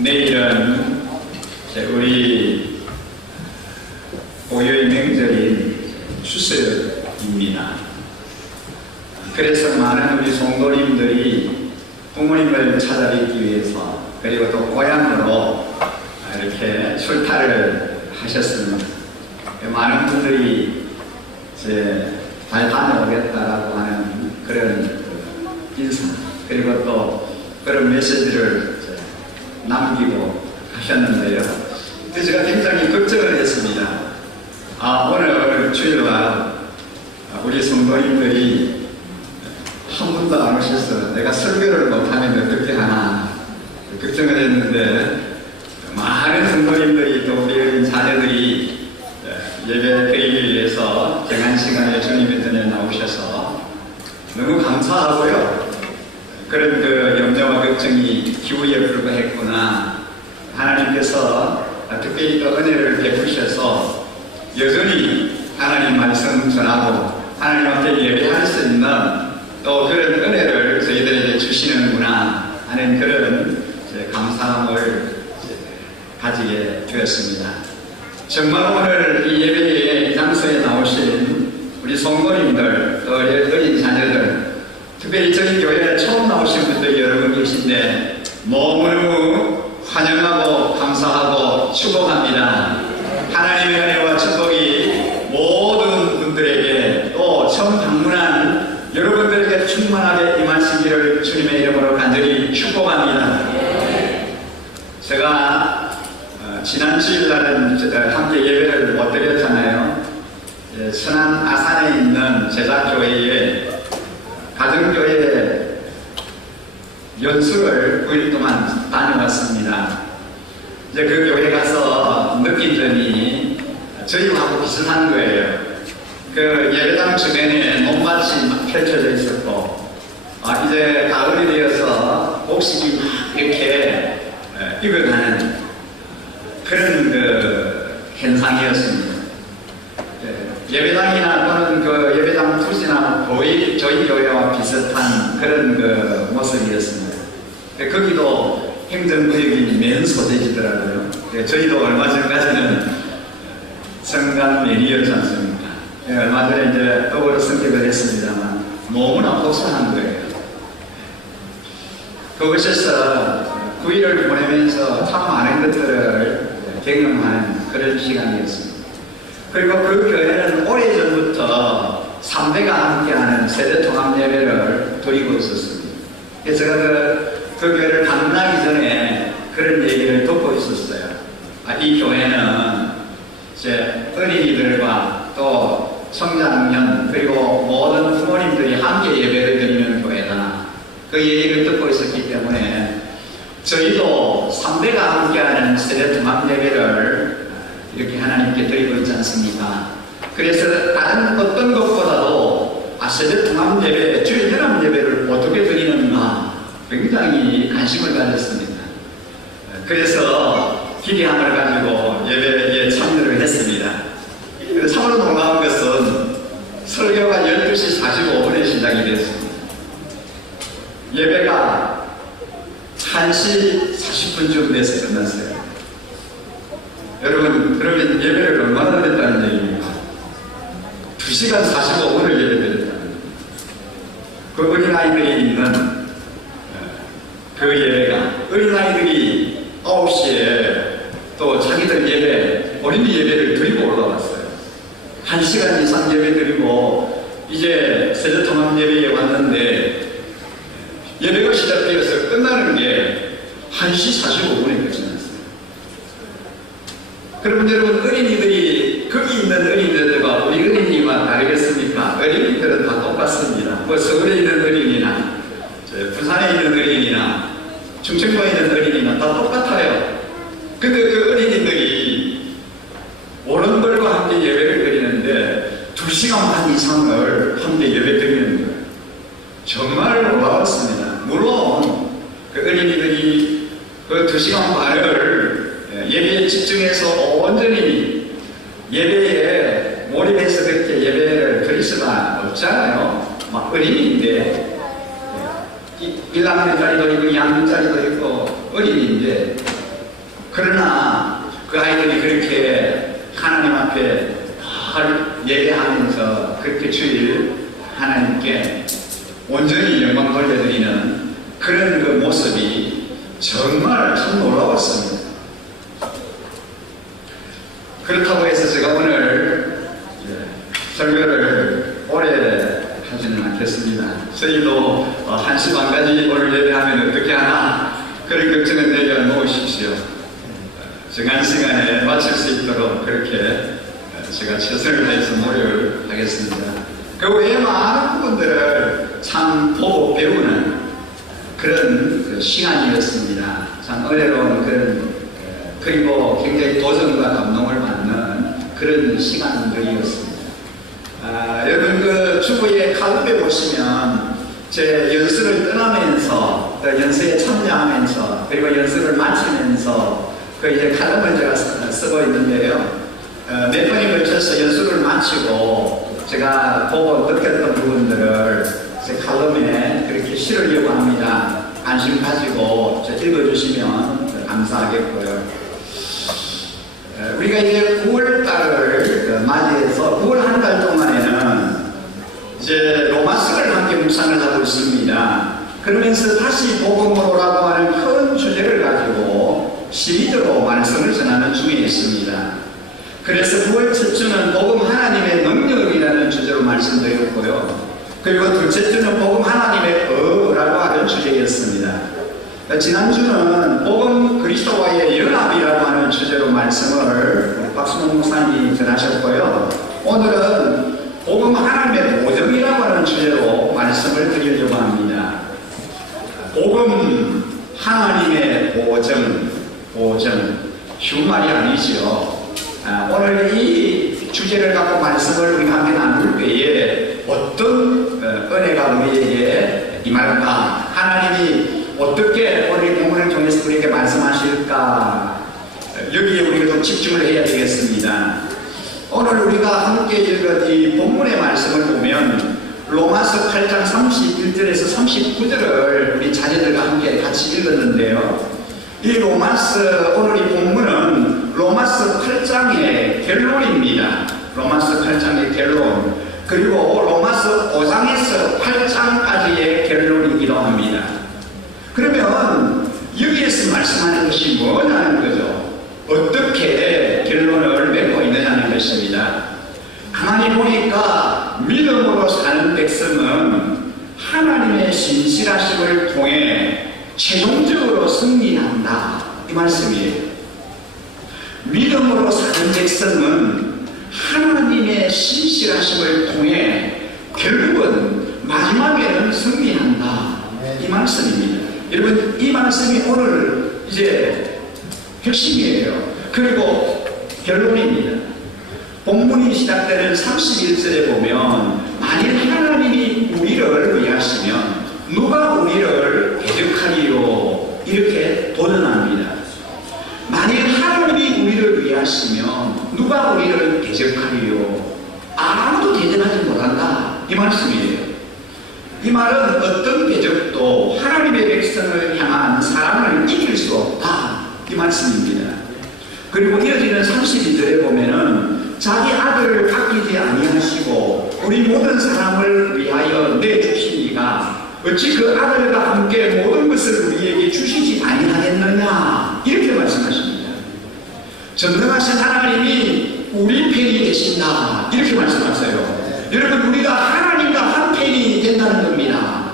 내일은 우리 고유의 명절인 추석입니다. 그래서 많은 우리 성도님들이 부모님을 찾아뵙기 위해서 그리고 또 고향으로 이렇게 출타를 하셨습니다. 많은 분들이 잘 다녀오겠다라고 하는 그런 인사 그리고 또 그런 메시지를 남기고 하셨는데요. 그래서 제가 굉장히 걱정을 했습니다. 오늘 주일날 우리 성도님들이 한 분도 안 오셔서 내가 설교를 못하면 어떻게 하나 걱정을 했는데, 많은 성도님들이 또 우리 어린 자녀들이 예배 드리기 위해서 정한 시간에 주님의 전에 나오셔서 너무 감사하고요. 그런 염려와 걱정이 기우에 불과했구나. 하나님께서 특별히 또 은혜를 베푸셔서 여전히 하나님 말씀 전하고 하나님 앞에 예배할 수 있는 또 그런 은혜를 저희들에게 주시는구나 하는 그런 감사함을 가지게 되었습니다. 정말 오늘 이 예배의 이 장소에 나오신 우리 성도님들, 또 어린 자녀들, 특별히 저희 교회에 처음 나오신 분들이 여러 분 계신데 너무너무 환영하고 감사하고 축복합니다. 하나님의 은혜와 축복이 모든 분들에게 또 처음 방문한 여러분들에게 충만하게 임하시기를 주님의 이름으로 간절히 축복합니다. 제가 지난 주일날은 함께 예배를 못 드렸잖아요. 천안 아산에 있는 제자교회에 가정교회 연수를 9일 동안 다녀왔습니다. 이제 그 교회 가서 느낀 점이 저희하고 비슷한 거예요. 그 예배당 주변에 논밭이 막 펼쳐져 있었고, 이제 가을이 되어서 곡식이 막 이렇게 익어가는 그런 현상이었습니다. 예배당이나 또는 예배당 투시나 거의 저희 교회와 비슷한 그런 모습이었습니다. 거기도 행정구역이 맨 소재지더라고요. 저희도 얼마 전까지는 성간면이었지 않습니까? 얼마 전에 이제 떡으로 선택을 했습니다만 너무나 고소한 거예요. 그곳에서 9일을 보내면서 참 많은 것들을 경험하는 그런 시간이었습니다. 그리고 그 교회는 오래전부터 3대가 함께하는 세대통합 예배를 드리고 있었습니다. 그래서 제가 그 교회를 방문하기 전에 그런 얘기를 듣고 있었어요. 이 교회는 이제 어린이들과 또 청장년 그리고 모든 부모님들이 함께 예배를 드리는 교회다. 그 얘기를 듣고 있었기 때문에 저희도 3대가 함께하는 세대통합 예배를 이렇게 하나님께 드리고 있지 않습니까? 그래서 다른 어떤 것보다도 세대통합 예배, 주일 연합 예배를 어떻게 드리는가 굉장히 관심을 가졌습니다. 그래서 기대함을 가지고 예배에 참여를 했습니다. 참으로 놀라운 것은 설교가 12시 45분에 시작이 됐습니다. 예배가 1시 40분쯤 돼서 끝났어요. 여러분, 그러면 예배를 얼마나 됐다는 얘기입니까? 2시간 45분을 예배드렸다는 얘기입니다. 그 어린아이들이 있는 그 예배가 어린아이들이 9시에 또 자기들 예배, 어린이 예배를 드리고 올라왔어요. 1시간 이상 예배 드리고 이제 세대통합 예배에 왔는데 예배가 시작되어서 끝나는 게 1시 45분에 끝이 났어요. 그러면 여러분, 어린이들이 거기 있는 어린이들과 우리 어린이와 다르겠습니까? 어린이들은 다 똑같습니다. 뭐 서울에 있는 어린이나 부산에 있는 어린이나 충청도에 있는 어린이나 다 똑같아요. 근데 그 어린이들이 어른들과 함께 예배를 드리는데 2시간 반 이상을 함께 예배 드리는 거예요. 정말 놀라웠습니다. 물론 그 어린이들이 그 2시간 반을 예배에 집중해서 온전히 예배에 몰입해서 그렇게 예배를 드릴 수가 없잖아요. 막 어린이인데 1학년짜리도 있고 2학년짜리도 있고 어린이인데 그러나 그 아이들이 그렇게 하나님 앞에 늘 예배하면서 그렇게 주일 하나님께 온전히 영광 돌려드리는 그런 그 모습이 정말 참 놀라웠습니다. 그렇다고 해서 제가 오늘 설교를 오래 하지는 않겠습니다. 저희도 1시 반까지 오늘 예배하면 어떻게 하나 그런 걱정을 내려놓으십시오. 정한 시간에 마칠 수 있도록 그렇게 제가 최선을 다해서 노력을 하겠습니다. 그 외에 많은 부분들을 참 보고 배우는 그런 그 시간이었습니다. 참 은혜로운 그런 그리고 굉장히 도전과 감동을 받는 그런 시간들이었습니다. 여러분 그 주부의 칼럼에 보시면 제 연수를 떠나면서 또 연수에 참여하면서 그리고 연수를 마치면서 그 이제 칼럼을 제가 쓰고 있는데요. 몇 번에 걸쳐서 연수를 마치고 제가 보고 느꼈던 부분들을 제 칼럼에 그렇게 실으려고 합니다. 관심 가지고 읽어주시면 감사하겠고요. 우리가 이제 9월달을 맞이해서 9월 한 달 동안에는 이제 로마서를 함께 묵상을 하고 있습니다. 그러면서 다시 복음으로라고 하는 큰 주제를 가지고 시리즈로 말씀을 전하는 중에 있습니다. 그래서 9월 첫 주는 복음 하나님의 능력이라는 주제로 말씀드렸고요. 그리고 둘째 주는 복음 하나님의 의라고 하는 주제였습니다. 지난주는 복음 그리스도와의 연합이라고 하는 주제로 말씀을 박수홍 목사님이 전하셨고요. 오늘은 복음 하나님의 보정이라고 하는 주제로 말씀을 드리려고 합니다. 복음 하나님의 보정, 쉬운 말이 아니죠. 오늘 이 주제를 갖고 말씀을 우리가 함께 나눌 때에 어떤 은혜가 우리에게 임할까, 하나님이 어떻게 오늘 본문을 통해서 우리에게 말씀하실까, 여기에 우리가 좀 집중을 해야 되겠습니다. 오늘 우리가 함께 읽은 이 본문의 말씀을 보면 로마서 8장 31절에서 39절을 우리 자녀들과 함께 같이 읽었는데요. 이 로마서, 오늘 이 본문은 로마서 8장의 결론입니다. 로마서 8장의 결론, 그리고 로마서 5장에서 8장까지의 결론이기도 합니다. 그러면 여기에서 말씀하는 것이 뭐냐는 거죠. 어떻게 결론을 맺고 있느냐는 것입니다. 가만히 보니까 믿음으로 사는 백성은 하나님의 신실하심을 통해 최종적으로 승리한다, 이 말씀이에요. 믿음으로 사는 백성은 하나님의 신실하심을 통해 결국은 마지막에는 승리한다, 이 말씀입니다. 여러분, 이 말씀이 오늘 이제 핵심이에요. 그리고 결론입니다. 본문이 시작되는 31절에 보면 만일 하나님이 우리를 위하시면 누가 우리를 대적하리요, 이렇게 도전합니다. 만일 하나님이 우리를 위하시면 누가 우리를 대적하리요, 아무도 대적하지 못한다, 이 말씀이에요. 이 말은 어떤 대적도 하나님의 백성을 향한 사랑을 이길 수 없다, 이 말씀입니다. 그리고 이어지는 32절에 보면은 자기 아들을 아끼지 아니하시고 우리 모든 사람을 위하여 내주신 이가 어찌 그 아들과 함께 모든 것을 우리에게 주시지 아니하겠느냐, 이렇게 말씀하십니다. 전능하신 하나님이 우리 편이 되신다, 이렇게 말씀하세요. 여러분, 우리가 하나님과 한 편이 된다는 겁니다.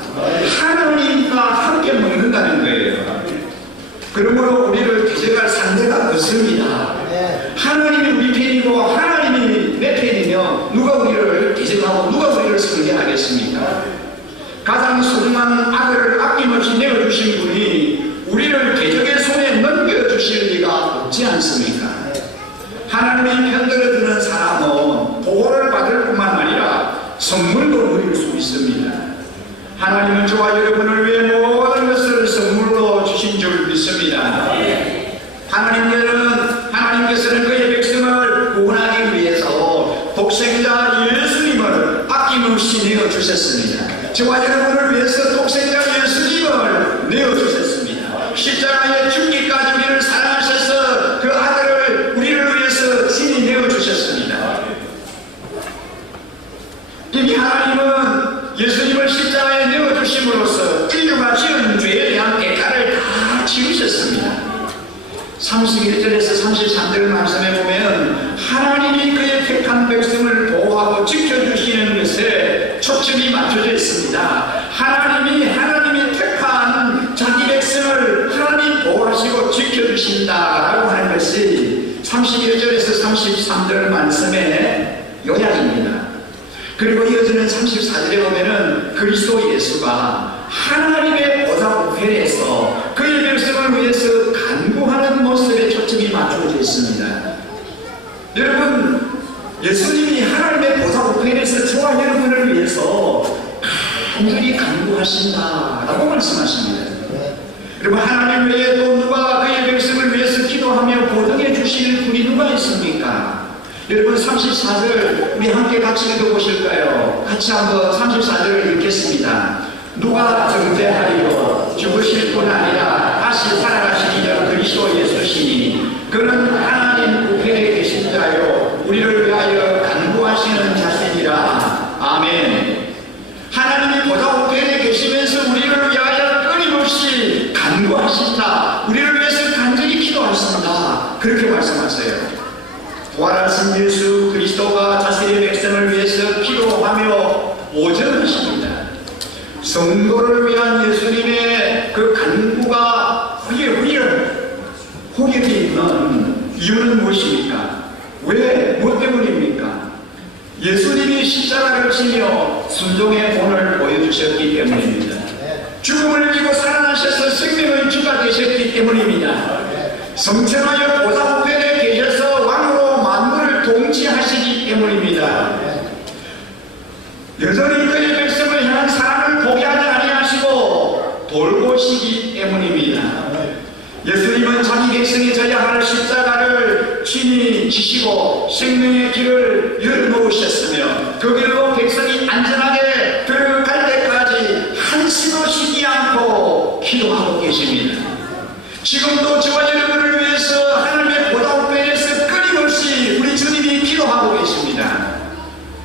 하나님과 함께 먹는다는 거예요. 그러므로 우리를 대적할 상대가 없습니다. 하나님이 우리 편이고 하나님이 내 편이며 누가 우리를 대적하고 누가 우리를 상대하겠습니까? 가장 소중한 아들을 아낌없이 내어주신 분이 우리를 대적의 손에 넘겨주실 리가 없지 않습니까? 하나님이 편들어주는 사람은 보호를 받을 뿐만 아니라 선물도 누릴 수 있습니다. 하나님은 저와 여러분을 위해 모든 것을 선물로 주신 줄 믿습니다. 하나님께서는 그의 백성을 구원하기 위해서 독생자 예수님을 아낌없이 내어주셨습니다. 저와 여러분을 위해서 독생자 예수님을 내어주셨습니다. 십자가에 죽기까지 우리를 사랑하셔서 보호하시고 지켜주신다라고 하는 것이 31절에서 33절 말씀의 요약입니다. 그리고 이어지는 34절에 보면은 그리스도 예수가 하나님의 보좌 우편에서 그의 백성을 위해서 간구하는 모습에 초점이 맞춰져 있습니다. 여러분, 예수님이 하나님의 보좌 우편에서 저와 여러분을 위해서 간절히 간구하신다라고 말씀하십니다. 여러분, 하나님 외에 또 누가 그의 백성을 위해서 기도하며 보증해 주실 분이 누가 있습니까? 여러분, 34절 우리 함께 같이 읽어보실까요? 같이 한번 34절을 읽겠습니다. 누가 정죄하리요? 죽으실 뿐 아니라 다시 살아가시니 그리스도 예수시니 그는 하나님 우편에 계신 자요 우리를 위하여 간구하시는 자시니라. 아멘. 하나님이 보좌 우편에 계시면서 우리를 위하여 끊임없이 간구하신다. 우리를 위해서 간절히 기도하신다. 그렇게 말씀하세요. 부활하신 예수 그리스도가 자신의 백성을 위해서 기도하며 오전하십니다. 성도를 위한 예수님의 그 간구가 후회되어 있는 이유는 무엇입니까? 왜? 무엇 때문입니까? 예수님이 십자가를 지며 순종의 본을 보여주셨기 때문입니다. 죽음을 이기고 살아나셔서 생명의 주가 되셨기 때문입니다. 성천하여 보좌 우편에 계셔서 왕으로 만물을 통치하시기 때문입니다. 여전히 그의 백성을 향한 사랑을 포기하지 아니하시고 돌보시기 때문입니다. 예수님은 자기 백성이 져야 할 십자가를 친히 지시고 생명의 길을 열어놓으셨으며 그 길로 백성이 안전하게 들어갈 때까지 한시도 쉬지 않고 기도하고 계십니다. 지금도 저와 여러분을 위해서 하나님의 보좌 우편에서 끊임없이 우리 주님이 기도하고 계십니다.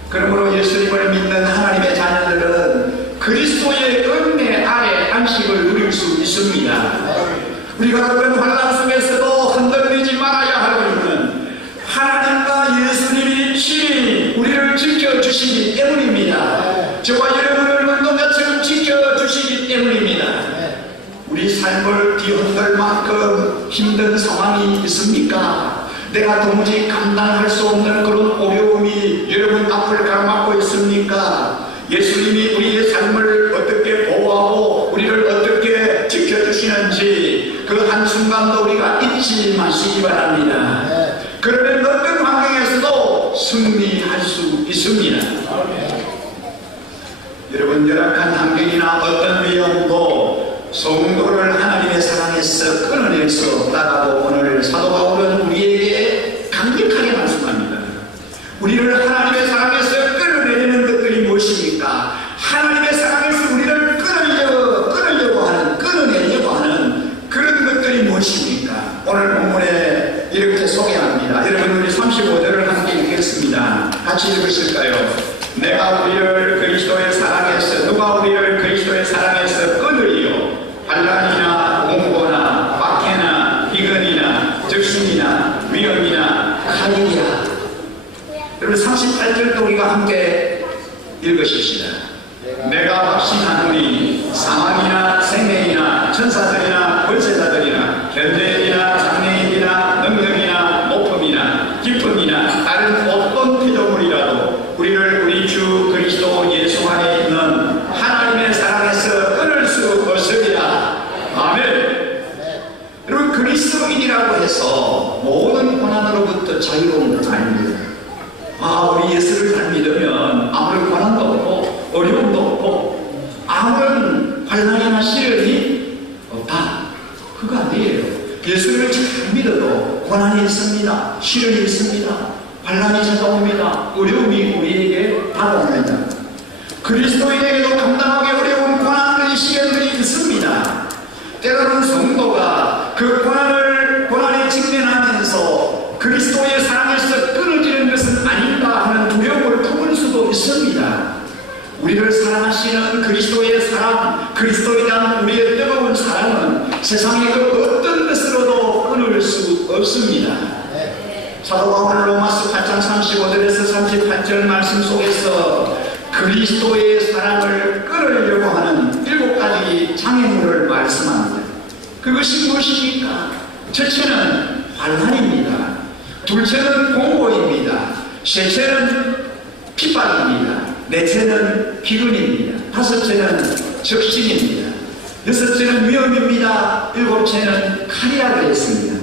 그러므로 예수님을 믿는 하나님의 자녀들은 그리스도의 은혜 아래 안식을 누릴 수 있습니다. 우리가 어떤 환난 속에서도 흔들리지 말아야 할 이유는 하나님과 예수님이 친히 우리를 지켜주시기 때문입니다. 저와 여러분을 운동자처럼 지켜주시기 때문입니다. 우리 삶을 뒤흔들 만큼 힘든 상황이 있습니까? 내가 도무지 감당할 수 없는 그런 어려움이 여러분 앞을 가로막고 있습니까? 예수님이 우리의 삶을 어떻게 보호하고 우리를 어떻게 지켜주시는지 그 한순간도 우리가 잊지 마시기 바랍니다. 그러면 어떤 환경에서도 승리할 수 있습니다. 여러분, 열악한 환경이나 어떤 위험도 성도를 하나님의 사랑에서 끊어낼 수 없다라고 오늘 사도 바울은 우리에게 강력하게 말씀합니다. 우리를 하나님의 사랑에서 끊어내려는 것들이 무엇입니까? 하나님의 사랑에서 우리를 끊어내려고 하는 그런 것들이 무엇입니까? 오늘 본문에 이렇게 소개합니다. 여러분, 우리 35절을 함께 읽겠습니다. 같이 읽으실까요? 내가 우리를 그리스도의 사랑에서 누가 우리를 그리스도의 사랑에서 끊으리요? 환난이나 공고나 박해나 비근이나 적신이나 위험이나 칼이라. 여러분, 38절도 우리가 함께 읽으십시다. 내가 확신하노니 사망이나 생명이나 천사들이나 권세자들이나 현재인이나 장래인이나 능력이나 높음이나 깊음이나 다른 어떤 피조물이라도 우리를 우리 주 그리스도 예수 안에 있는 하나님의 사랑에서 끊을 수 없으리라. 아멘. 여러분, 그리스도인이라고 해서 모든 고난으로부터 자유로운 건 아닙니다. 우리 예수를 잘 믿으면 아무런 고난도 없고 어려움도 없고 아무런 환난이나 시련이 없다. 그거 아니에요. 예수를 잘 믿어도 고난이 있습니다. 시련이 있습니다. 환난이 찾아옵니다. 어려움이 우리에게 다가옵니다. 그리스도인에게도 감당하기 어려운 고난들이 시련들이 있습니다. 때로는 성도가 그 고난에 직면하면서 그리스도의 사랑에서 끊어지는 것은 아닌가 하는 두려움을 품을 수도 있습니다. 우리를 사랑하시는 그리스도의 사랑, 그리스도에 대한 우리의 뜨거운 사랑은 세상의 그 어떤 것으로도 끊을 수 없습니다. 사도 바울은 로마서 8장 35절에서 38절 말씀 속에서 그리스도의 사랑을 끊으려고 하는 7가지 장애물을 말씀합니다. 그것이 무엇입니까? 첫째는 환난입니다. 둘째는 공고입니다. 셋째는 핍박입니다. 넷째는 기근입니다. 다섯째는 적신입니다. 여섯째는 위험입니다. 일곱째는 칼이라 그랬습니다.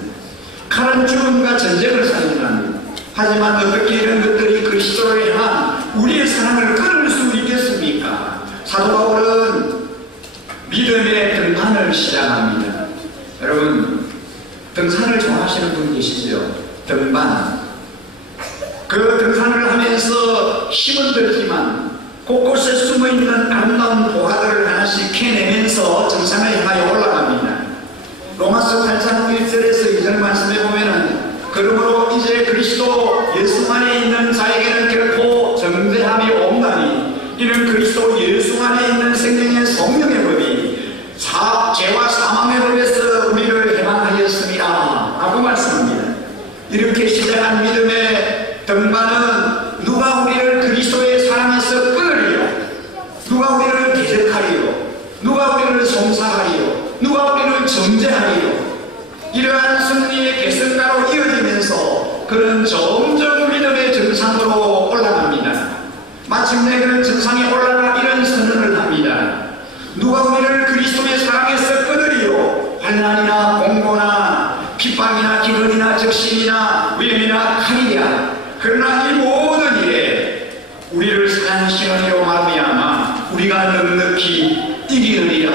칼은 죽음과 전쟁을 상징합니다. 하지만 어떻게 이런 것들이 그리스도를 향한 우리의 사랑을 끊을 수 있겠습니까? 사도 바울은 믿음의 등반을 시작합니다. 여러분, 등산을 좋아하시는 분 계시죠? 등반. 그 등산을 하면서 힘은 들지만 곳곳에 숨어있는 아름다운 보화들을 하나씩 캐내면서 정상을 향하여 올라갑니다. 로마서 8장 1절에서 2절 말씀에 보면은 그러므로 이제 그리스도 예수 안에 있는 자에게는 결코 정죄함이 없나니 이는 그리스도 예수 안에 있는 생명의 성령의 법이 죄와 사망의 법에서 우리를 해방하였습니다 라고 말씀합니다. 이렇게 시작한 믿음의 등반은 누가 우리를 그리스도의 사랑에서 끊으리요? 누가 우리를 대적하리요? 누가 우리를 송사하리요? 누가 우리를 정죄하리요? 이러한 승리의 계승가로 이어지면서 그는 점점 믿음의 정상으로 올라갑니다. 마침내 그는 정상에 올라가 이런 선언을 합니다. 누가 우리를 그리스도의 사랑에서 끊으리요? 환난이나 공고나 핍박이나 기근이나 적신이나 위험이나 칼이야. 그러나 이 모든 일에 우리를 사랑하시는 이로 말미암아 우리가 넉넉히 이기느니라.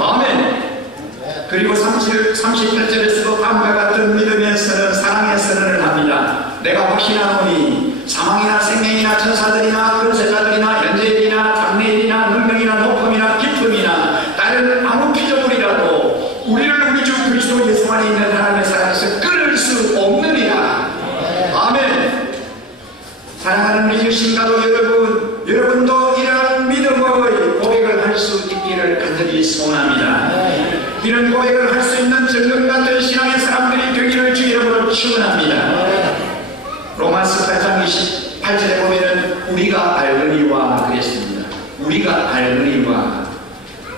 아멘. 그리고 38절에서도 다음과 같은 믿음의 선언, 사랑의 선언을 합니다. 내가 확신하노니 사망이나 생명이나 천사들이나 권세자들이나 현재일이나 장래일이나 능력이나 높음이나 깊음이나 다른 아무 피조물이라도 우리를 우리 주 그리스도 예수 안에 있는 하나님의 사랑에서 끊을 수 없느니라. 아멘. 사랑하는 우리 주신가도 여러분도 이러한 믿음의 고백을 할 수 있기를 간절히 소원합니다. 이런 고백을 할 수 있는 정금 같은 신앙의 사람들이 되기를 주 이름으로 축원합니다. 로마서 8장 28절에 보면은 우리가 알거니와 그랬습니다. 우리가 알거니와.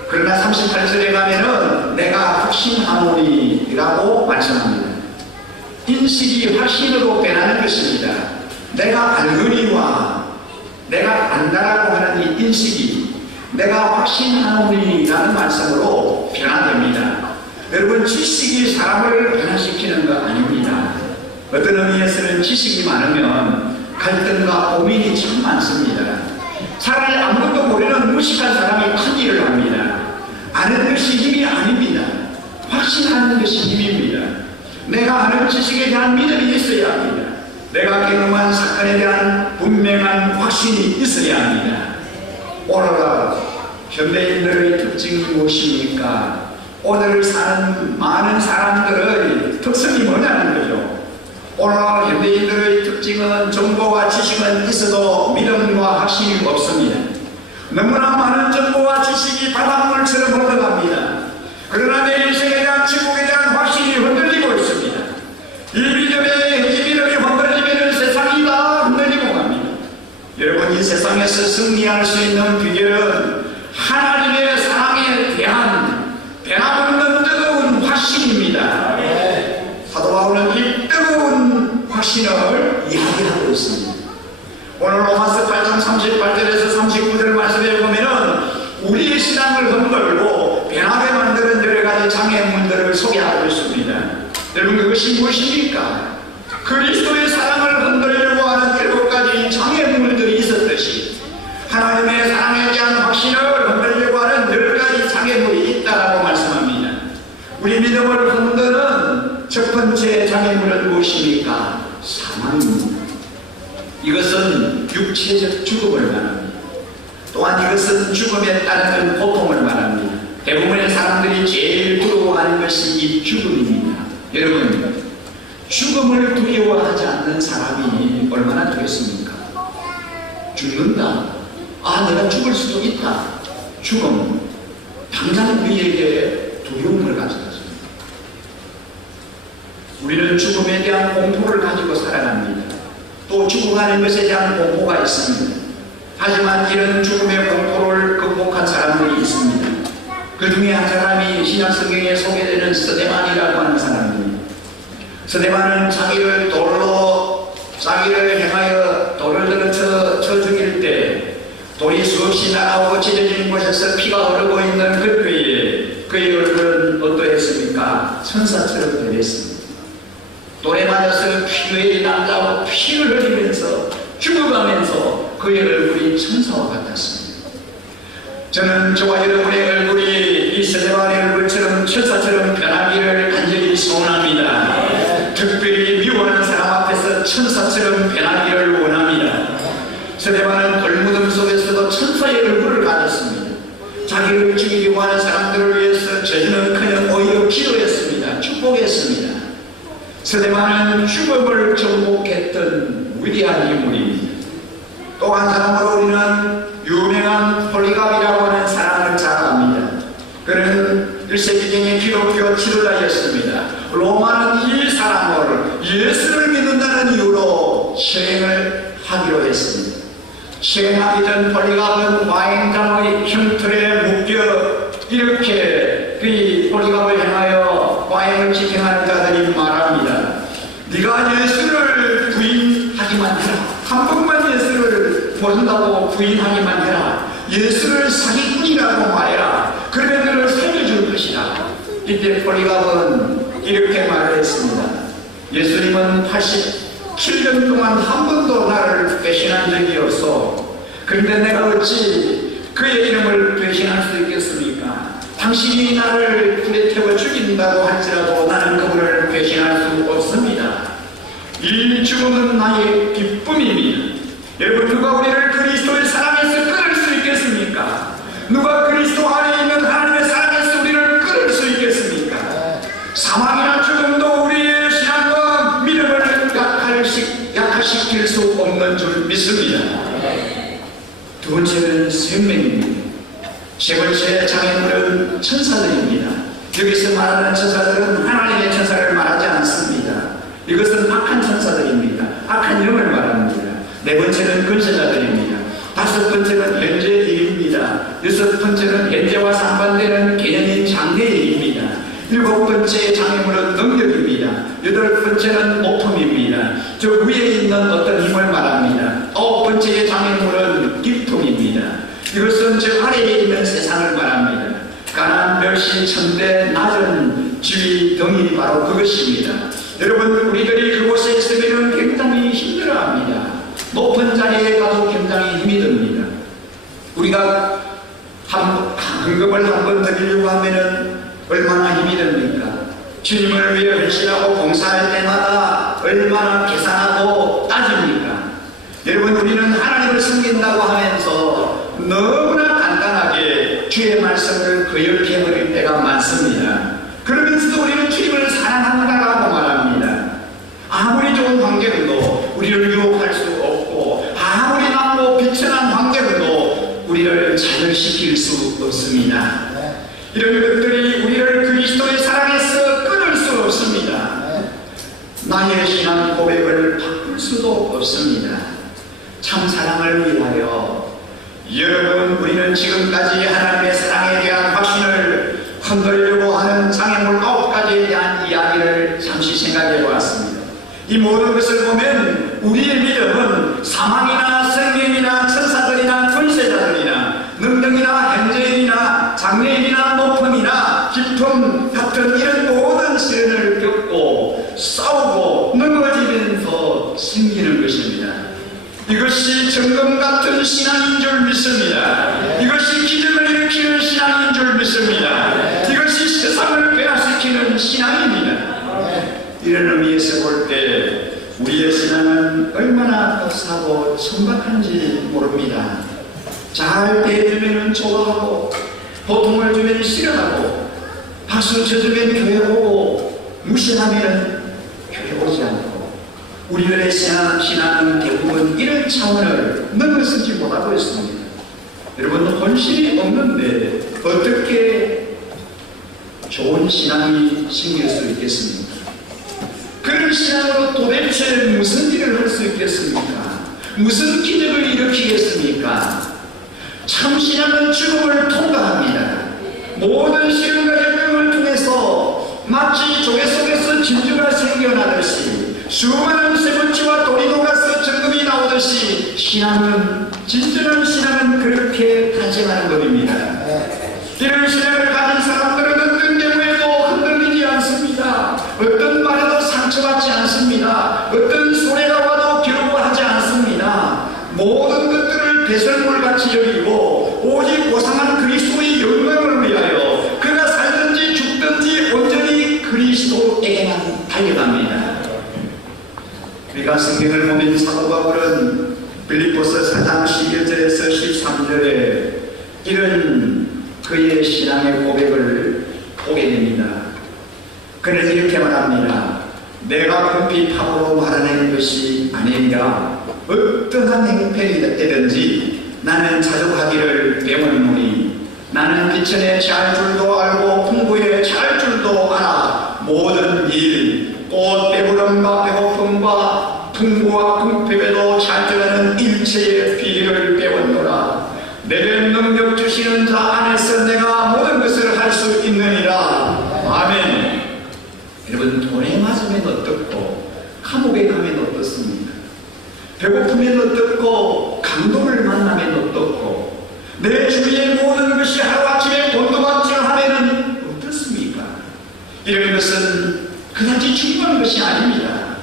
그러나 38절에 가면은 내가 확신하노니 라고 말씀합니다. 인식이 확신으로 변하는 것입니다. 내가 알거니와, 내가 안다라고 하는 이 인식이 내가 확신하노니 라는 말씀으로 변화됩니다. 여러분, 지식이 사람을 변화시키는 거 아닙니다. 어떤 의미에서는 지식이 많으면 갈등과 고민이 참 많습니다. 차라리 아무것도 모르는 무식한 사람이 큰 일을 합니다. 아는 것이 힘이 아닙니다. 확신하는 것이 힘입니다. 내가 아는 지식에 대한 믿음이 있어야 합니다. 내가 경험한 사건에 대한 분명한 확신이 있어야 합니다. 오늘날 현대인들의 특징이 무엇입니까? 오늘 사는 많은 사람들의 특성이 뭐냐는 거죠. 오늘날 현대인들의 특징은 정보와 지식은 있어도 믿음과 확신이 없습니다. 너무나 많은 정보와 지식이 바닷물처럼 흘러갑니다. 그러나 내 인생에 대한 지국에 대한 확신이 흔들리고 있습니다. 이 믿음이 흔들리면 세상이 다 흔들리고 갑니다. 여러분, 이 세상에서 승리할 수 있는 비결은 하나님의 사랑에 대한 변함없는 뜨거운 확신입니다. 사도 바울은 이 뜨거운 확신을 이야기하고 있습니다. 오늘 로마서 8장 38절에서 39절 말씀에 보면은 우리의 신앙을 흔들고 변하게 만드는 여러 가지 장애물들을 소개하고 있습니다. 여러분, 그것이 무엇입니까? 그리스도의 사랑을 흔들려고 하는 7가지 장애물들이 있었듯이 하나님의 사랑에 대한 확신을 흔들려고 하는 10가지 장애물이 있다라고 말씀합니다. 우리 믿음을 흔드는 첫 번째 장애물은 무엇입니까? 사망입니다. 이것은 육체적 죽음을 말합니다. 또한 이것은 죽음에 따르는 고통을 말합니다. 대부분의 사람들이 제일 두려워하는 것이 이 죽음입니다. 여러분, 죽음을 두려워하지 않는 사람이 얼마나 되겠습니까? 죽는다. 아, 내가 죽을 수도 있다. 죽음. 당장 우리에게 두려움을 가져가죠. 우리는 죽음에 대한 공포를 가지고 살아갑니다. 또 죽어가는 것에 대한 공포가 있습니다. 하지만 이런 죽음의 공포를 극복한 사람들이 있습니다. 그 중에 한 사람이 신약성경에 소개되는 스데반이라고 하는 사람입니다. 스데반은 자기를 행하여 돌을 들어 쳐 죽일 때 돌이 수없이 날아오고 찢어지는 곳에서 피가 흐르고 있는 그때에 그의 얼굴은 어떠했습니까? 천사처럼 변했습니다. 돌에 맞아서 피의 남자고 피를 흘리면서 죽어가면서 그의 얼굴이 천사와 같았습니다. 저는 저와 여러분의 얼굴이 이 스데반의 얼굴처럼 천사처럼 변하기를 간절히 소원합니다. 특별히 미워하는 사람 앞에서 천사처럼 변하기를 원합니다. 스데반은 돌무덤 속에서도 천사의 얼굴을 가졌습니다. 자기를 죽이려고 하는 사람들을 위해서 저주는커녕 오히려 기도했습니다. 축복했습니다. 스데반은 죽음을 정복했던 위대한 인물입니다. 또 한 사람으로 우리는 유명한 폴리갑이라고 하는 사람을 잘 압니다. 그는 1세기경의 기독교 지도자였습니다. 로마는 이 사람을 예수를 믿는다는 이유로 시행을 하기로 했습니다. 시행하기 전 폴리갑은 과잉장의 흉틀에 묶여 이렇게 그 폴리갑을 향하여 과잉을 지탱하는 자들이 말합니다. 네가 예수를 부인하기만 해라. 한 번만 예수를 모른다고 부인하기만 해라. 예수를 사기꾼이라고 말해라. 그러면 너를 살려줄 것이다. 이때 폴리갑은 이렇게 말을 했습니다. 예수님은 87년 동안 한 번도 나를 배신한 적이 없어. 그런데 내가 어찌 그의 이름을 배신할 수 있겠습니까? 당신이 나를 불에 태워 죽인다고 할지라도 나는 그분을 배신할 수 없습니다. 이 죽음은 나의 기쁨입니다. 여러분, 누가 우리를 그리스도의 사랑에서 끊을 수 있겠습니까? 누가 그리스도 안에 있는 하나님의 사랑에서 우리를 끊을 수 있겠습니까? 사망이나 죽음도 우리의 신앙과 믿음을 약화시킬 수 없는 줄 믿습니다. 두 번째는 생명입니다. 세 번째 장애물은 천사들입니다. 여기서 말하는 천사들은 하나님의 천사를 말하지 않습니다. 이것은 악한 천사들입니다. 악한 영을 말합니다. 네 번째는 근세자들입니다. 다섯 번째는 현재 일입니다. 여섯 번째는 현재와 상반되는 개념인 장래일입니다. 일곱 번째 장애물은 능력입니다. 여덟 번째는 모품입니다. 저 위에 있는 어떤 힘을 말합니다. 아홉 번째의 장애물은 기품입니다. 이것은 저 아래에 있는 세상을 말합니다. 가난, 멸시, 천대, 낮은 지위 등이 바로 그것입니다. 여러분, 우리들이 그곳에 있으면 굉장히 힘들어합니다. 높은 자리에 가도 굉장히 힘이 듭니다. 우리가 헌금을 한 번 드리려고 하면은 얼마나 힘이 듭니까? 주님을 위해 헌신하고 봉사할 때마다 얼마나 계산하고 따집니까? 여러분, 우리는 하나님을 섬긴다고 하면서 너무나 간단하게 주의 말씀을 거역해 버릴 때가 많습니다. 그러면서도 우리는 주님을 사랑한다라고 말합니다. 아무리 좋은 환경도 우리를 유혹할 수 없고, 아무리 남고 비천한 환경도 우리를 자멸시킬 수 없습니다. 이런 것들이 우리를 그리스도의 사랑에서 끊을 수 없습니다. 나의 신앙 고백을 바꿀 수도 없습니다. 참 사랑을 위하여 여러분, 우리는 지금까지 하나님의 사랑에 대한 확신을 흔들려고 하는 장애물 9가지에 대한 이야기를 잠시 생각해 보았습니다. 이 모든 것을 보면 우리의 믿음은 사망이나 생명이나 천사들이나 권세자들이나 능력이나 현재인이나 장래인이나 높음이나 기쁨 같은 이런 모든 시련을 겪고 싸우고 넘어지면서 생기는 것입니다. 이것이 정금 같은 신앙인 줄 믿습니다. 이것이 기적을 일으키는 신앙인 줄 믿습니다. 이것이 세상을 변화시키는 신앙입니다. 이런 의미에서 볼 때 우리의 신앙은 얼마나 값하고 천박한지 모릅니다. 잘 대해주면 좋아하고, 보통을 주면 싫어하고, 박수 쳐주면 교회 오고, 무시하면 교회 오지 않고, 우리들의 신앙은 대부분 이런 차원을 넘어서지 못하고 있습니다. 여러분, 혼신이 없는데 어떻게 좋은 신앙이 생길 수 있겠습니까? 그런 신앙으로 도대체 무슨 일을 할 수 있겠습니까? 무슨 기적을 일으키겠습니까? 참 신앙은 죽음을 통과합니다. 모든 시련과 역경을 통해서 마치 조개 속에서 진주가 생겨나듯이 수많은 쇠붙이와 도리도가스 정금이 나오듯이 신앙은, 진정한 신앙은 그렇게 탄생하는 법입니다. 이런 신앙을 가진 사람들은 어떤 경우에도 흔들리지 않습니다. 어떤 말에도 상처받지 않습니다. 어떤 소리가 와도 괴로워하지 않습니다. 모든 것들을 배설물같이 여기고 오직 고상한 그리스도의 영광을 위하여 그가 살든지 죽든지 온전히 그리스도에게만 달려갑니다. 우리가 성경을 보면 사도 바울은 빌립보서 4장 11절에서 13절에 이런 그의 신앙의 고백을 보게 됩니다. 그는 이렇게 말합니다. 내가 금피 팝으로 말하는 것이 아니라 어떠한 행편이든지 나는 자족하기를 배웠노니 나는 비천에 취할 줄도 알고 풍부에 취할 줄도 알아. 모든 일 곧 배부름과 배고픔과 풍부와 궁핍에도 잘 들어가는 일체의 비리를 배웠노라. 내게 능력 주시는 자 안에서 내가 모든 것을 할 수 있느니라. 아멘. 여러분, 돈에 맞으면 어떻고 감옥에 가면 어떻습니까? 배고프면 어떻고 강도를 만나면 어떻고 내 주위의 모든 것이 하루아침에 곤두박질하면 어떻습니까? 이런 것은 그다지 중요한 것이 아닙니다.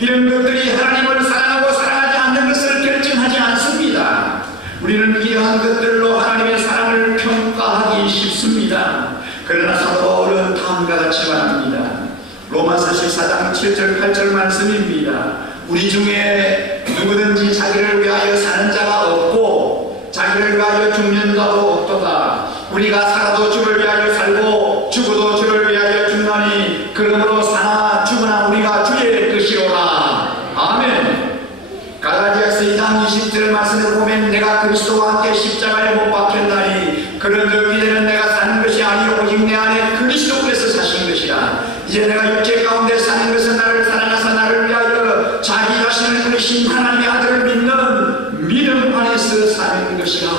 이런 것들이 하나님을 사랑하고 사랑하지 않는 것을 결정하지 않습니다. 우리는 이러한 것들로 하나님의 사랑을 평가하기 쉽습니다. 그러나 사도 바울은 다음과 같이 말합니다. 로마서 14장 7절 8절 말씀입니다. 우리 중에 누구든지 자기를 위하여 사는 자가 없고 자기를 위하여 죽는 자도 없도다. 우리가 살아도 주를 위하여 살고 죽어도 주를 위하여 죽나니 그러므로 사나 죽으나 우리가 주의 것이로라. 아멘. 갈라디아서 2장 20절 말씀을 보면 내가 그리스도와 함께 십자가에 못 박혔나니 그런즉 이제는 내가 사는 것이 아니요 오직 내 안에 그리스도께서 사신 것이라. 이제 내가 육체 가운데 사는 것은 나를 사랑하사 나를 위하여 자기 자신을 부르신 하나님의 아들을 믿는 믿음 안에서 사는 것이라.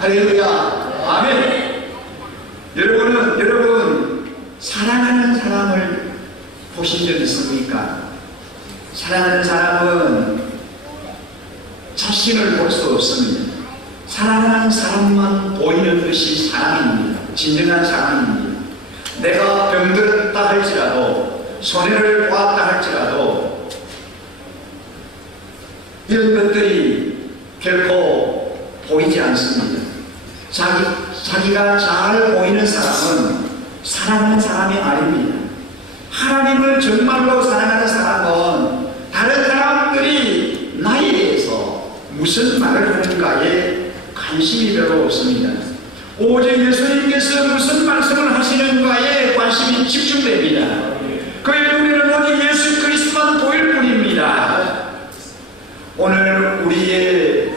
할렐루야. 아멘. 여러분 사랑하는 사람을 보신 적 있습니까? 사랑하는 사람은 자신을 볼 수 없습니다. 사랑하는 사람만 보이는 것이 사랑입니다. 진정한 사랑입니다. 내가 병들었다 할지라도 손해를 보았다 할지라도 이런 것들이 결코 보이지 않습니다. 자기가 잘 보이는 사람은 사랑하는 사람이 아닙니다. 하나님을 정말로 사랑하는 사람은 다른 사람들이 나에 대해서 무슨 말을 하는가에 관심이 별로 없습니다. 오직 예수님께서 무슨 말씀을 하시는가에 관심이 집중됩니다. 그의 눈에는 오직 예수 그리스도만 보일 뿐입니다. 오늘 우리의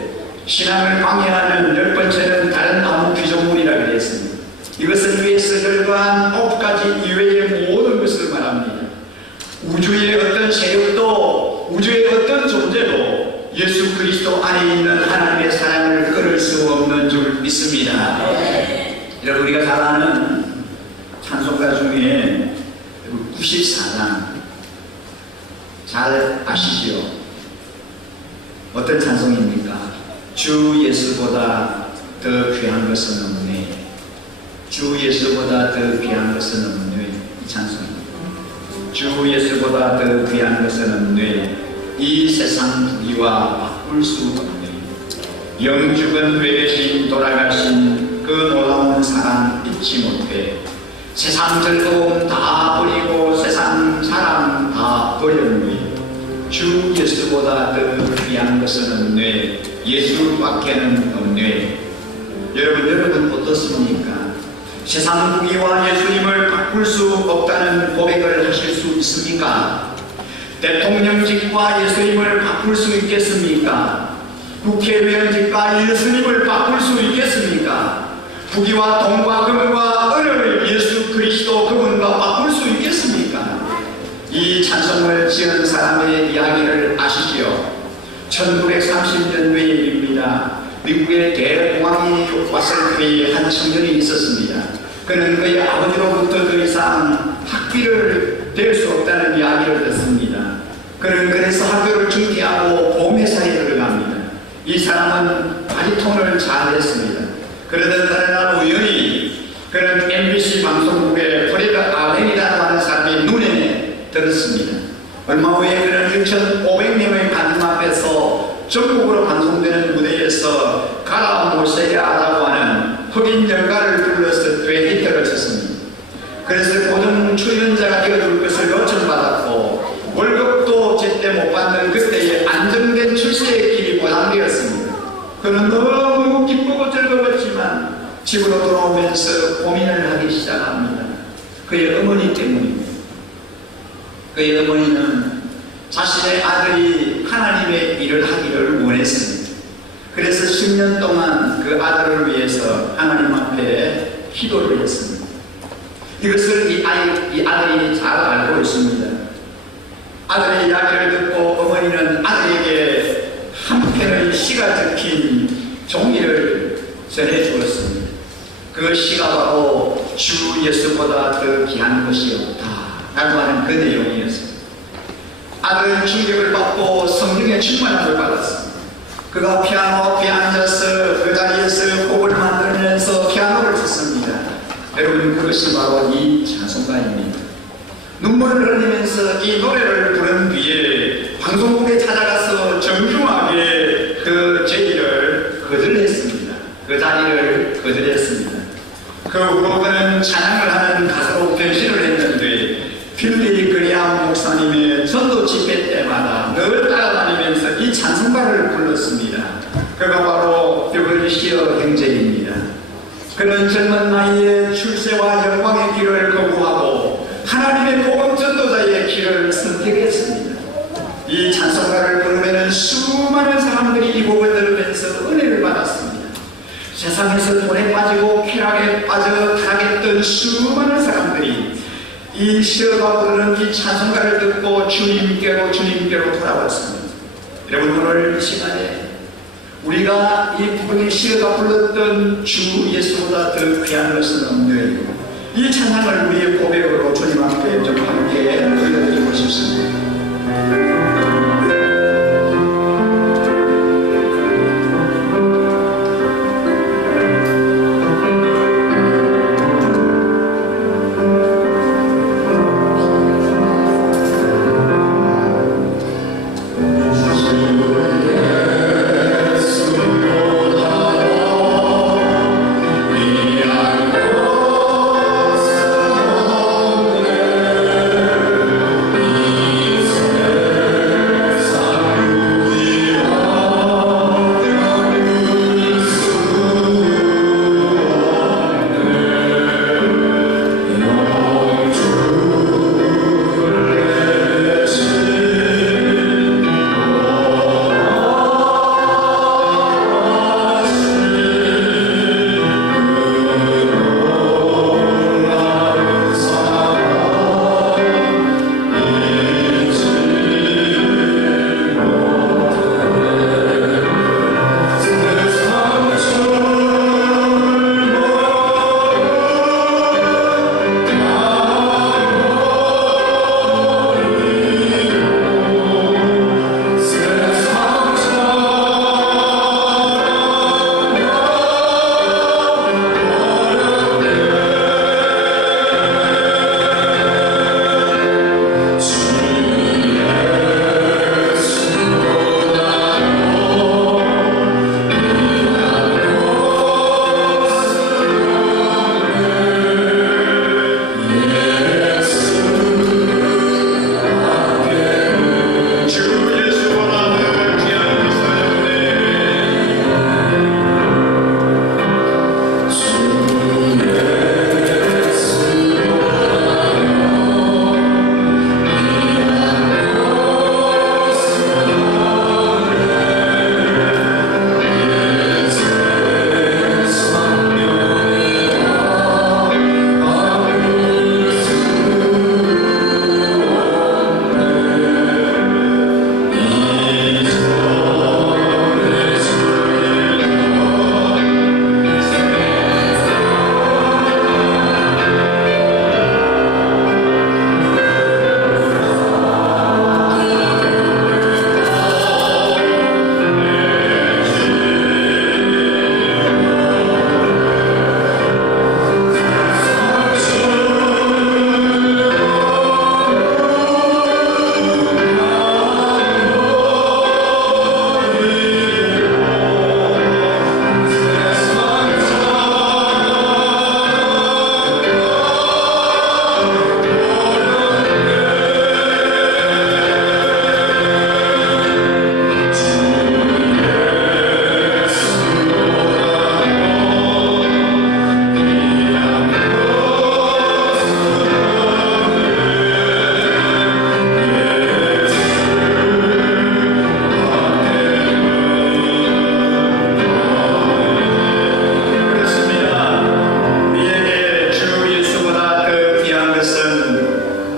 신앙을 방해하는 10번째는 다른 아무 피조물이라 그랬습니다. 이것은 위에서 열거한 9가지 이외의 모든 것을 말합니다. 우주의 어떤 세력도 우주의 어떤 존재도 예수 그리스도 안에 있는 하나님의 사랑을 끊을 수 없는 줄 믿습니다. 여러분, 우리가 잘 아는 찬송가 중에 94장 잘 아시지요? 어떤 찬송입니까? 주 예수보다 더 귀한 것은 없네. 주 예수보다 더 귀한 것은 없네. 이 찬송입니다. 주 예수보다 더 귀한 것은 없네. 이 세상 부귀와 바꿀 수 없네. 영죽은 되되신 돌아가신 그 놀라운 사랑 잊지 못해. 세상 즐거움 다 버리고 세상 사랑 다 버렸네. 주 예수보다 더 귀한 것은 없네. 예수밖에는 없네. 여러분 어떻습니까? 세상 부귀와 예수님을 바꿀 수 없다는 고백을 하실 수 있습니까? 대통령직과 예수님을 바꿀 수 있겠습니까? 국회의원직과 예수님을 바꿀 수 있겠습니까? 부귀와 돈과 금과 은을 예수 그리스도 그분과 바꿀 수 있겠습니까? 이 찬송을 지은 사람의 이야기를 아시지요? 1930년도의 일입니다. 미국의 대공황이 왔을 때에 한 청년이 있었습니다. 그는 그의 아버지로부터 더 이상 학비를 댈 수 없다는 이야기를 듣습니다. 그는 그래서 학교를 중퇴하고 보험회사에 들어갑니다. 이 사람은 바리톤을 잘했습니다. 그러던 어느 날 우연히 그는 MBC 방송국에 프레드 알렌이라고 하는 사람이 눈에 들었습니다. 얼마 후에 그는 6,500명의 관중 앞에서 전국으로 방송되는 무대에서 가라 모세야라고 하는 흑인 연가를 불러서 되히트를 쳤습니다. 그래서 고정 출연자가 되어줄 것을 요청받았고 월급도 제때 못 받는 그때의 안정된 출세의 길이 보장되었습니다. 그는 너무 기쁘고 즐거웠지만 집으로 돌아오면서 고민을 하기 시작합니다. 그의 어머니 때문입니다. 그의 어머니는 자신의 아들이 하나님의 일을 하기를 원했습니다. 그래서 10년 동안 그 아들을 위해서 하나님 앞에 기도를 했습니다. 이것을 이 아들이 잘 알고 있습니다. 아들의 이야기를 듣고 어머니는 아들에게 한 편의 시가 적힌 종이를 전해주었습니다. 그 시가 바로 주 예수보다 더 귀한 것이 없다 라고 하는 그 내용이었습니다. 아들은 충격을 받고 성령의 충만함을 받았습니다. 그가 피아노 앞에 앉아서 그 자리에서 곡을 만들면서 피아노를 쳤습니다. 여러분, 그것이 바로 이 찬송가입니다. 눈물을 흘리면서 이 노래를 부른 뒤에 방송국에 찾아가서 정중하게 그 제의를 거절했습니다. 그 자리를 거절했습니다. 그 후로 그는 찬양을 하는 가수로 변신을 했는데 빌리 그레암 목사님의 전도 집회 때마다 늘 따라다니면서 이 찬송가를 불렀습니다. 그가 바로 비블리 시어 형제입니다. 그는 젊은 나이에 출세와 영광의 길을 거부하고 하나님의 복음 전도자의 길을 선택했습니다. 이 찬송가를 부르면 수많은 사람들이 이 곡을 들으면서 은혜를 받았습니다. 세상에서 돈에 빠지고 쾌락에 빠져 타락했던 수많은 사람들이 이 시어가 부르는 이 찬송가를 듣고 주님께로 돌아왔습니다. 여러분, 오늘 이 시간에 우리가 이 부분의 시어가 불렀던 주 예수보다 더 귀한 것은 없는 이 찬양을 우리의 고백으로 주님 앞에 좀 함께 올려드리고 싶습니다. Yeah.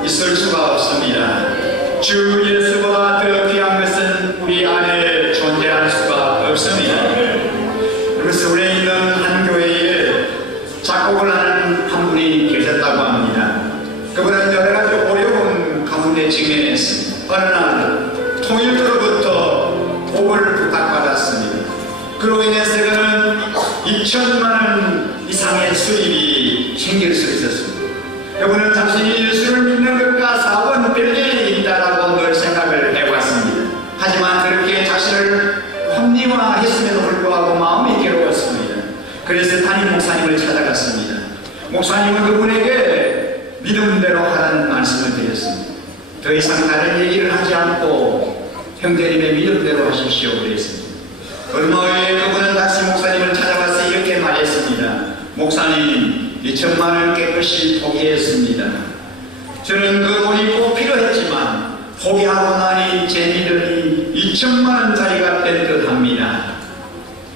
있을 수가 없습니다. 주 예수보다 더 귀한 것은 우리 안에 존재할 수가 없습니다. 그래서 우리 있는 한 교회에 작곡을 하는 한 분이 계셨다고 합니다. 그분은 여러 가지 어려운 가운데 직면했습니다. 어느 날 통일부로부터 복을 부탁받았습니다. 그로 인해서 그는 2천만 원 이상의 수입이 생길 수 있었습니다. 그분은 자신이 예수를 믿는 것과 사업은 별개에 있다라고 늘 생각을 해왔습니다. 하지만 그렇게 자신을 합리화했음에도 불구하고 마음이 괴로웠습니다. 그래서 담임 목사님을 찾아갔습니다. 목사님은 그분에게 믿음대로 하라는 말씀을 드렸습니다. 더 이상 다른 얘기를 하지 않고 형제님의 믿음대로 하십시오 그랬습니다. 얼마 후에 그분은 다시 목사님을 찾아와서 이렇게 말했습니다. 목사님, 2천만 원 깨끗이 포기했습니다. 저는 그 돈이 꼭 필요했지만 포기하고 나니 제 믿음이 2천만 원짜리가 된 듯 합니다.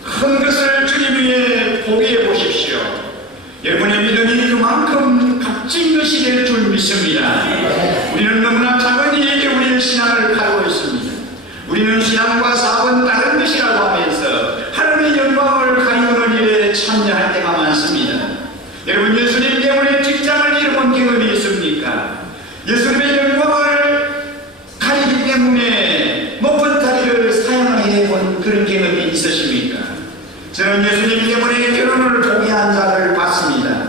큰 것을 주님 위해 포기해 보십시오. 여러분의 믿음이 그만큼 값진 것이 될 줄 믿습니다. 우리는 너무나 작은 이에게 우리의 신앙을 팔고 있습니다. 우리는 신앙과 사업은 다른 것이라고 하면서 하나님의 영광을 가리우는 일에 참여할 때가 많습니다. 여러분, 예수님 때문에 직장을 잃어본 경험이 있습니까? 예수님의 영광을 가리기 때문에 높은 자리를 사용해본 그런 경험이 있으십니까? 저는 예수님 때문에 결혼을 포기한 자를 봤습니다.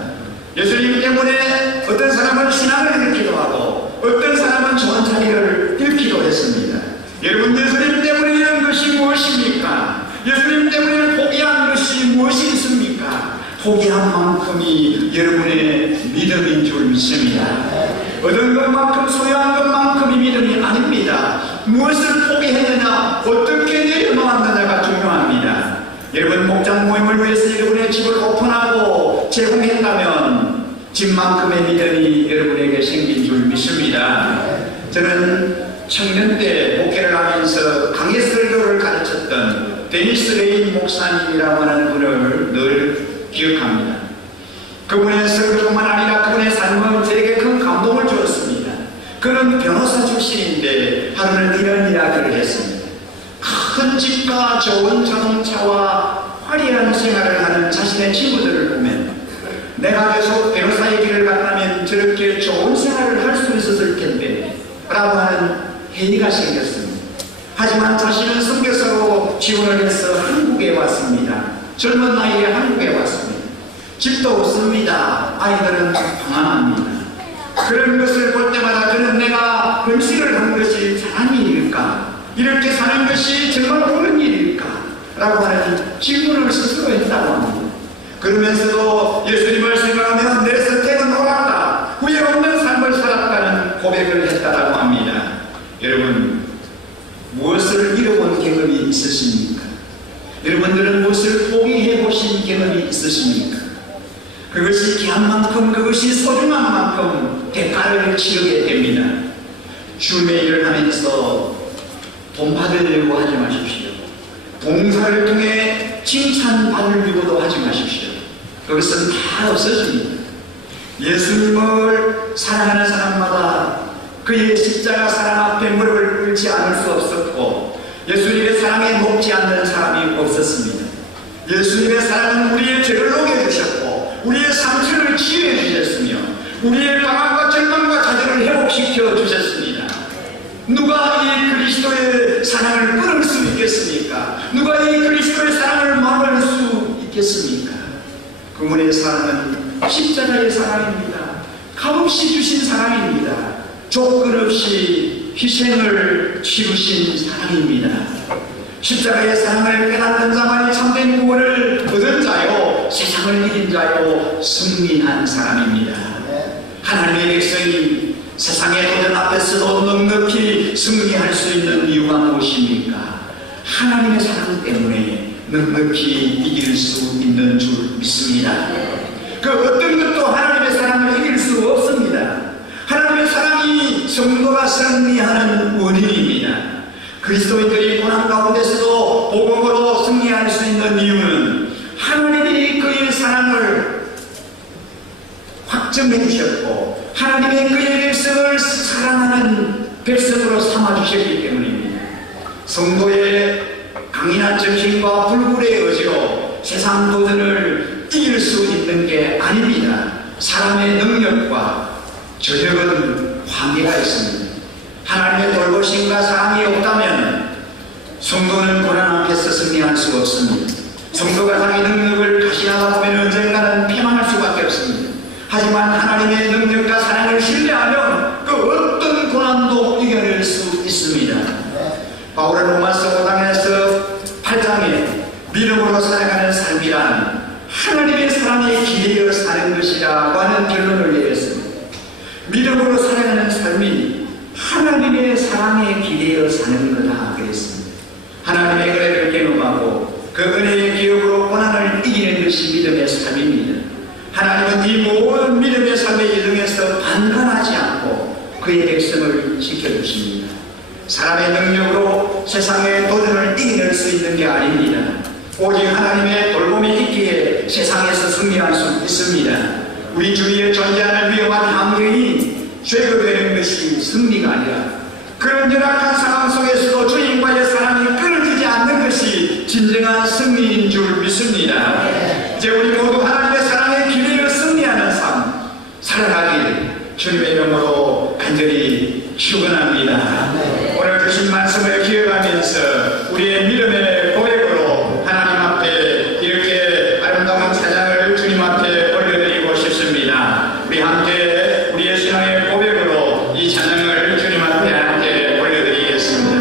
예수님 때문에 어떤 사람은 신앙을 잃기도 하고 어떤 사람은 좋은 자리를 잃기도 했습니다. 여러분, 예수님 때문에 이런 것이 무엇입니까? 예수님 때문에 포기한 것이 무엇이 있습니까? 포기한 만큼이 여러분의 믿음인 줄 믿습니다. 얻은 것만큼 소유한 것만큼이 믿음이 아닙니다. 무엇을 포기했느냐, 어떻게 내려놓았느냐가 중요합니다. 여러분, 목장 모임을 위해서 여러분의 집을 오픈하고 제공했다면 집만큼의 믿음이 여러분에게 생긴 줄 믿습니다. 저는 청년 때 목회를 하면서 강의 설교를 가르쳤던 데니스 레인 목사님이라고 하는 분을 늘 기억합니다. 그분의 설교뿐만 아니라 그분의 삶은 저에게 큰 감동을 주었습니다. 그는 변호사 출신인데 하루는 이런 이야기를 했습니다. 큰 집과 좋은 자동차와 화려한 생활을 하는 자신의 친구들을 보면 내가 계속 변호사의 길을 갔다면 저렇게 좋은 생활을 할 수 있었을 텐데 라고 하는 회의가 생겼습니다. 하지만 자신은 선교사로 지원을 해서 한국에 왔습니다. 젊은 나이에 한국에 왔습니다. 집도 없습니다. 아이들은 방황합니다. 그런 것을 볼 때마다 저는 내가 금식을 한 것이 잘한 일일까? 이렇게 사는 것이 정말 옳은 일일까? 라고 하는 질문을 스스로 했다고 합니다. 그러면서도 예수님을 생각하며 내 선택은 옳았다, 후회 없는 삶을 살았다는 고백을 했다고 합니다. 여러분, 무엇을 잃어본 경험이 있으십니까? 여러분들은 무엇을 포기해 보신 경험이 있으십니까? 그것이 귀한 만큼, 그것이 소중한 만큼 대가를 치르게 됩니다. 주님의 일을 하면서 돈 받으려고 하지 마십시오. 봉사를 통해 칭찬받으려고도 하지 마십시오. 그것은 다 없어집니다. 예수님을 사랑하는 사람마다 그의 십자가 사랑 앞에 무릎을 꿇지 않을 수 없었고 예수님의 사랑에 녹지 않는 사람이 없었습니다. 예수님의 사랑은 우리의 죄를 녹여주셨고 우리의 상처를 치유해 주셨으며 우리의 방황과 절망과 좌절을 회복시켜 주셨습니다. 누가 이 그리스도의 사랑을 끊을 수 있겠습니까? 누가 이 그리스도의 사랑을 막을 수 있겠습니까? 그분의 사랑은 십자가의 사랑입니다. 값없이 주신 사랑입니다. 조건 없이 희생을 치르신 사랑입니다. 십자가의 사랑을 깨닫는 자만이 참된 구원을 얻은 자요, 세상을 이긴 자요, 승리한 사람입니다. 하나님의 백성이 세상의 도전 앞에서도 넉넉히 승리할 수 있는 이유가 무엇입니까? 하나님의 사랑 때문에 넉넉히 이길 수 있는 줄 믿습니다. 그 어떤 것도 하나님의 사랑을 이길 수 없습니다. 하나님의 사랑이 성도가 승리하는 원인입니다. 그리스도인들이 고난 가운데서도 복음으로 승리할 수 있는 이유는 하나님이 그의 사랑을 확정해 주셨고 하나님의 그의 백성을 백성으로 삼아주셨기 때문입니다. 성도의 강인한 정신과 불굴의 의지로 세상 도전을 이길 수 있는 게 아닙니다. 사람의 능력과 저력은 한계가 있습니다. 하나님의 돌보심과 사랑이 없다면 성도는 고난 앞에서 승리할 수 없습니다. 성도가 자기 능력을 가시하다 보면 언젠가는 패망할 수밖에 없습니다. 하지만 하나님의 능력과 사랑을 신뢰하면 그 어떤 고난도 이겨낼 수 있습니다. 바울은 로마서 5장에서 8장에 믿음으로 살아가는 삶이란 하나님의 사랑에 기대어 사는 것이라고 하는 결론을 내렸습니다. 믿음으로 살아가는 삶이 하나님의 사랑에 기대어 사는 거다 그랬습니다. 하나님의 은혜를 경험하고 그 은혜의 기업으로 고난을 이기는 것이 믿음의 삶입니다. 하나님은 이 모든 믿음의 삶의 여정에서 반반하지 않고 그의 백성을 지켜주십니다. 사람의 능력으로 세상의 도전을 이겨낼 수 있는 게 아닙니다. 오직 하나님의 돌봄이 있기에 세상에서 승리할 수 있습니다. 우리 주위에 존재하는 위험한 환경이 죄가 되는 것이 승리가 아니라 그런 열악한 상황 속에서도 주님과의 사랑이 끊어지지 않는 것이 진정한 승리인 줄 믿습니다. 이제 우리 모두 하나님의 사랑에 기대어 승리하는 삶 살아가길 주님의 이름으로 간절히 축원합니다. 오늘 주신 말씀을 기억하면서 우리의 믿음의 고백으로 하나님 앞에 이렇게 아름다운 찬양을 주님 앞에 올려드리고 싶습니다. 우리 함께 우리의 신앙의 고백으로 이 찬양을 주님 앞에 함께 올려드리겠습니다.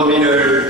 우리를